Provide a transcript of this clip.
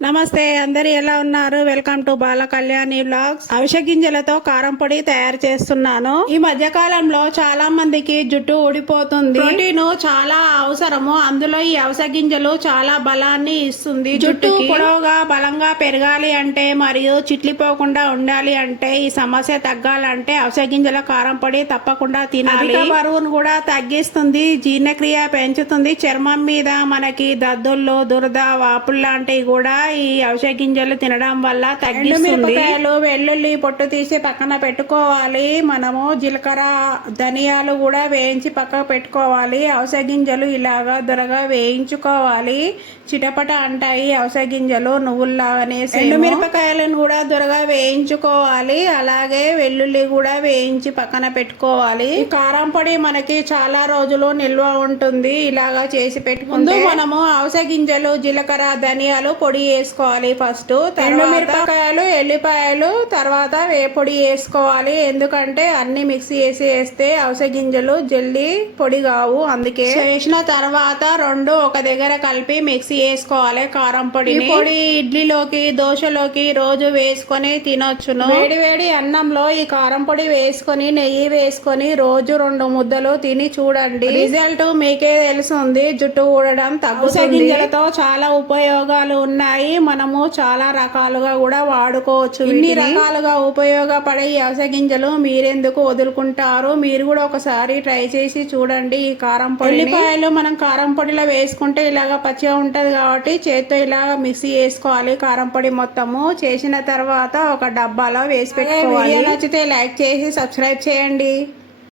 నమస్తే అందరు ఎలా ఉన్నారు? Welcome to Bala Kalyani vlogs. అవిసె గింజలతో కారం పొడి తయారు చేస్తున్నాను. ఈ మధ్య కాలంలో చాలా మందికి జుట్టు ఊడిపోతుంది. ప్రోటీన్ చాలా అవసరము. అందులో ఈ అవిసె గింజలు చాలా బలాన్ని ఇస్తుంది జుట్టు పొడవుగా బలంగా పెరగాలి అంటే మరియు చిట్లిపోకుండా ఉండాలి అంటే ఈ సమస్య తగ్గాలంటే అవిసె గింజల కారం పొడి తప్పకుండా తినాలి. బరువును కూడా తగ్గిస్తుంది. జీర్ణక్రియ పెంచుతుంది. చర్మం మీద మనకి దద్దుల్లో దురద వాపులు లాంటివి కూడా ఈ అవిసె గింజలు తినడం వల్ల తగ్గిస్తుంది. వెల్లుల్లి పొట్టు తీసి పక్కన పెట్టుకోవాలి. మనము జీలకర్ర ధనియాలు కూడా వేయించి పక్కకు పెట్టుకోవాలి. అవిసె గింజలు ఇలాగా దొరగా వేయించుకోవాలి. చిటపట అంటాయి అవిసె గింజలు నువ్వుల్లాగానే మిరపకాయలను కూడా దొరగా వేయించుకోవాలి. అలాగే వెల్లుల్లి కూడా వేయించి పక్కన పెట్టుకోవాలి. కారం పొడి మనకి చాలా రోజులు నిల్వ ఉంటుంది. ఇలాగా చేసి పెట్టుకుంటూ మనము అవిసె గింజలు జీలకర్ర ధనియాలు పొడి వేసుకోవాలి ఫస్ట్. మిరపకాయలు ఎల్లిపాయలు తర్వాత వేపొడి వేసుకోవాలి. ఎందుకంటే అన్ని మిక్సీ వేసి వేస్తే అవిసె గింజలు జల్దీ పొడి కావు. అందుకే చేసిన తర్వాత రెండు ఒక దగ్గర కలిపి మిక్సీ వేసుకోవాలి కారం పొడి పొడి ఇడ్లీలోకి దోశలోకి రోజు వేసుకొని తినొచ్చును. వేడి వేడి అన్నంలో ఈ కారం పొడి వేసుకొని నెయ్యి వేసుకొని రోజు రెండు ముద్దలు తిని చూడండి. రిజల్ట్ మీకే తెలుస్తుంది జుట్టు ఊడడం తగ్గుతుంది. గింజలతో చాలా ఉపయోగాలు ఉన్నాయి. మనము చాలా రకాలుగా కూడా వాడుకోవచ్చు ఇన్ని రకాలుగా ఉపయోగపడే అవిసె గింజలు మీరెందుకు వదులుకుంటారు మీరు కూడా ఒకసారి ట్రై చేసి చూడండి ఈ కారం పొడి ఉల్లిపాయలు మనం కారం పొడిలో వేసుకుంటే ఇలాగ పచ్చిగా ఉంటది కాబట్టి చేత్తో ఇలా మిక్సీ వేసుకోవాలి కారం పొడి మొత్తము. చేసిన తర్వాత ఒక డబ్బాలో వేసి పెట్టుకోవాలి. నచ్చితే లైక్ చేసి సబ్స్క్రైబ్ చేయండి.